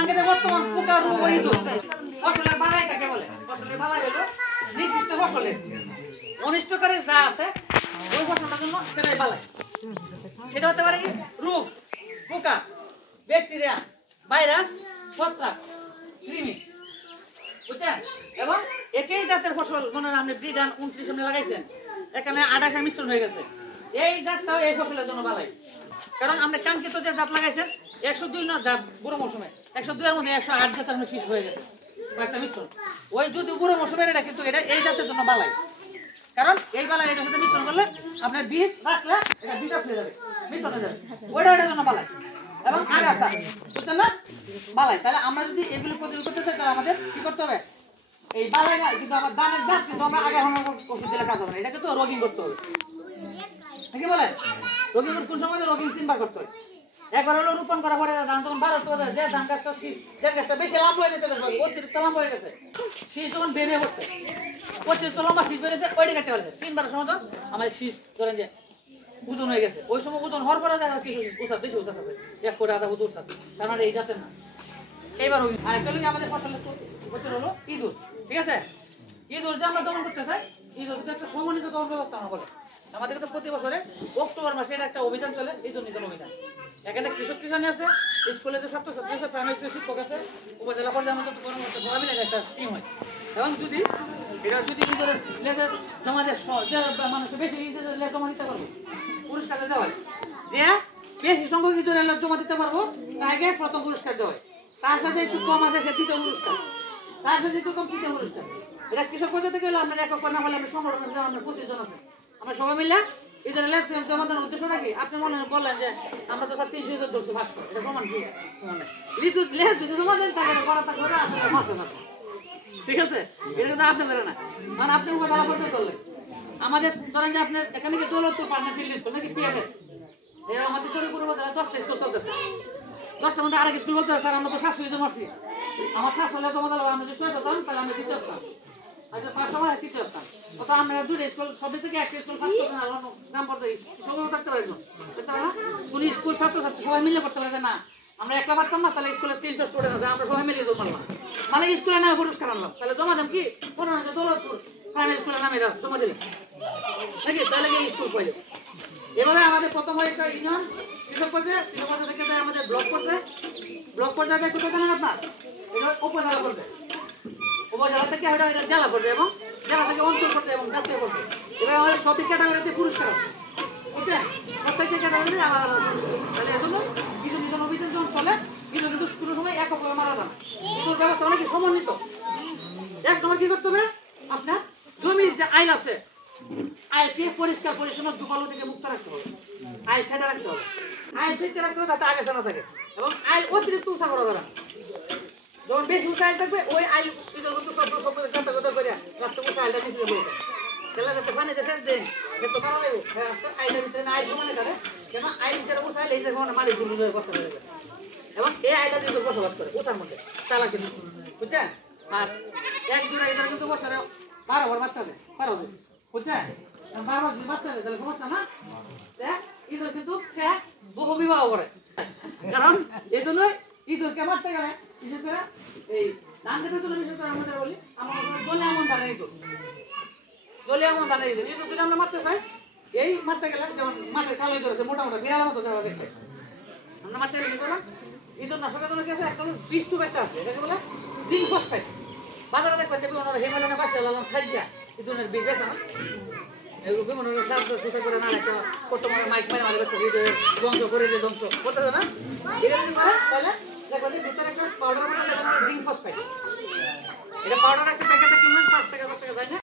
ধান খেতে বর্তমান পোকা রোগ ওই ফসলের বালাই কাকে বলে? ফসলের বালাই হলো নির্দিষ্ট ফসলের অনিষ্টকারী যা আছে ওই ফসলটার জন্য সেটাই বালাই। সেটা হতে পারে কি রোগ, পোকা, ব্যাকটেরিয়া, ভাইরাস, ছত্রাক, কৃমি, বুঝছেন? এবং একই জাতের ফসল মনে হয় আপনি বিধান 29 সামনে লাগাইছেন, এখানে 28 মিশ্রণ হয়ে গেছে, এই জাতটাও এই ফসলের জন্য বালাই। কারণ আপনি কাঙ্ক্ষিত যে জাত লাগাইছেন 102 না জাত বুড়ো মৌসুমে 102 এর মধ্যে 108 জাতের শীষ হয়ে গেছে কয়েকটা মিশ্রণ। ওই যদি বুড়ো মৌসুমের এটা কিন্তু এটা এই জাতের জন্য বালাই। কারণ এই বালাই এটার সাথে মিশ্রণ করলে আপনার বীজ রাখলে এটা বীজ ফেলে যাবে, মিশ্রণ হয়ে যাবে, ওইটা এটার জন্য বালাই। এবং আগাছা, বুঝছেন না, বালাই। তাহলে আমরা যদি এগুলো প্রতিরোধ করতে চাই তাহলে আমাদের কি করতে হবে? এই বালাই কিন্তু আমার ধানের জাত কিন্তু আমরা আগে ওষুধ দিলে কাজ হবে না, এটাকে তো রোগিং করতে হবে। কি বলে রোগিং? কোন সময় রোগিং 3 বার করতে হয়। একবার হলো রোপণ করার পরে ধান যখন 12 তো যে ধান গাছটা যে গাছটা বেশি লাভ হয়ে গেছে, অতিরিক্ত লাভ হয়ে গেছে, শীষ যখন বেরিয়ে পড়ছে, অতিরিক্ত লম্বা শীষ বেরিয়েছে, ওইটি কাটতে পারছে 3 বারের সময় তো আমার শীষ ধরেন যে ওজন হয়ে গেছে। ওই সময় ওজন হওয়ার পরে দেখা কিছু উৎসাহ বেশি উৎসাহ আছে, 1 কোটি আধা কোটি উৎসাহ, কারণ এই জাতের না। এইবার আরেকটা লোক আমাদের ফসলের বছর হলো ইঁদুর। ঠিক আছে, ইঁদুর যে আমরা দমন করতে চাই, ইঁদুর কিন্তু একটা সমন্বিত দমন ব্যবস্থা আমরা বলে। আমাদের কিন্তু প্রতি বছরে অক্টোবর মাসে একটা অভিযান চলে, ইঁদুর নিধন অভিযান। এখানে কৃষক কিষানি আছে, স্কুলে যে ছাত্রছাত্রী আছে, প্রাইমারি স্কুলের শিক্ষক আছে, উপজেলা পর্যায়ে আমাদের সবাই মিলে একটা টিম হয়। এবং যদি এটা যদি ইঁদুরের লেজের জমা যে মানুষ বেশি লেজ জমা দিতে পারবো, পুরস্কার দেওয়া হয়। যে বেশি সংখ্যক ইঁদুরের লেজ জমা দিতে পারবো তাকে প্রথম পুরস্কার দেওয়া হয়। তার সাথে একটু কম আছে সে দ্বিতীয় পুরস্কার, তার সাথে একটু কম তৃতীয় পুরস্কার। এটা কৃষক পর্যায়ে থেকে হলে আপনার একক না হলে আমরা সংগঠন আছে, আমরা 25 জন আছে, আমরা সবাই মিলে ইঁদুরের লেজ জমা দেওয়ার উদ্দেশ্যটা কি? আপনি মনে বললেন যে আমরা তো 300 ইঁদুর ধরছি ভাগ করে, এটা প্রমাণ কি? ইঁদুর লেজ যদি জমা দেন তাহলে করা থাকবে আসলে মাসে মাসে। ঠিক আছে, এটা কিন্তু আপনি করেন না, মানে আপনি উপজেলা পর্যায়ে করলেন। আমাদের ধরেন যে আপনার এখানে কি দৌলতপুর পার্টনার ফিল্ড স্কুল নাকি পিএফএ, এরা আমাদের চরিপুর উপজেলায় 10টা স্কুল চলতেছে। 10টার মধ্যে আরেক স্কুল বলতে স্যার আমরা তো 700 জন মারছি, আমার 700 লেজ জমা দিলাম, আমরা যদি 600 হতাম তাহলে আমরা দ্বিতীয় স্থান, আচ্ছা 500 মানে তৃতীয় স্থান। অথবা আমরা 2টা স্কুল সব থেকে একটা স্কুল ফার্স্ট করতে না, নাম পড়তে সবাই থাকতে পারে না, কোন স্কুল ছাত্রছাত্রী সবাই মিলে করতে পারে না। আমরা একলা পারতাম না, তাহলে স্কুলে 300 স্টুডেন্ট আছে, আমরা সবাই মিলে জমা আনলাম, মানে স্কুলে নামে পুরস্কার আনলাম। তাহলে জমা দেন কি কোনো দৌলতপুর প্রাইমারি স্কুলের নামে জমা দিলে নাকি, তাহলে কি স্কুল পাইলে। এবারে আমাদের প্রথম হয় একটা ইউনিয়ন কৃষক পর্যায়ে, কৃষক পর্যায়ে থেকে আমাদের ব্লক পর্যায়ে, ব্লক পর্যায়ে কোথায় জানেন আপনার? এটা উপজেলা পর্যায়ে, উপজেলা থেকে এটা জেলা পর্যায়ে, এবং জেলা থেকে অঞ্চল পর্যায়ে এবং জাতীয় পর্যায়ে। এবার আমাদের সবই ক্যাটাগরিতে পুরস্কার আছে, বুঝছেন? প্রত্যেকটা ক্যাটাগরিতে আলাদা আলাদা। তাহলে এজন্য ইঁদুর নিধন অভিযান যখন চলে, ইঁদুর কিন্তু কোনো সময় এককভাবে মারা যান, ইঁদুর ব্যবস্থা অনেক সমন্বিত। এক নম্বর কি করতে হবে? আপনার জমির যে আইল আছে, আইলকে পরিষ্কার পরিচ্ছন্ন জুপালো থেকে মুক্ত রাখতে হবে, আইল ছেড়ে রাখতে হবে, আইল ছেড়ে রাখতে হবে যাতে আগে না থাকে। এবং আইল অতিরিক্ত উঁচা করা যাবে, যখন বেশি উঁচা আইল থাকবে ওই আইল ইঁদুর কিন্তু সব কথা করে রাস্তা উঁচা আইলটা মিশিয়ে বলে তাহলে যাতে পানিতে শেষ দেন এত মারা লাগবে আইলের ভিতরে আইল সমানে থাকে, কেন আইল যেটা উঁচা আইল এই যে মারি গুলো করতে পারে। এবং এই আইলটা কিন্তু বসবাস করে উঁচার মধ্যে চালা কিন্তু, বুঝছেন? আর 1-2 ইঁদুর কিন্তু বছরে 12 বার বাচ্চা দেয়, 12 দিন, বুঝছেন? 12 দিন বাচ্চা দেয়, তাহলে সমস্যা না। ইঁদুর কিন্তু সে বহু বিবাহ করে, কারণ এই জন্যই ইঁদুরকে মারতে গেলে বিশেষ করে এই ধান খেতে জন্য বিশেষ করে আমাদের বলি আমার জলে এমন ধানের ইঁদুর, জলে এমন ধানের ইঁদুর, ইঁদুর যদি আমরা মারতে চাই এই মারতে গেলে যেমন মাঠের কালো ইঁদুর আছে মোটা মোটা বিড়ালের মতো যাওয়া দেখতে, আমরা মারতে গেলে কি করলাম? ইঁদুর নাশকের জন্য কি আছে একটা বিষ টুপ একটা আছে, এটাকে বলে জিঙ্ক ফসফেট। বাজারে দেখবেন যে বিভিন্ন হিমালয়ানের পাশে লাগানো সাইজা ইঁদুরের বিষ আছে না, এগুলো বিভিন্ন সার সুসা করে না একটা কত মাইক মারে মারে ধ্বংস করে দিয়ে ধ্বংস করতে না, এটা যদি করে তাহলে দেখবেন যে ভিতরে একটা পাউডার জিঙ্ক ফসফেট, এটা পাউডার একটা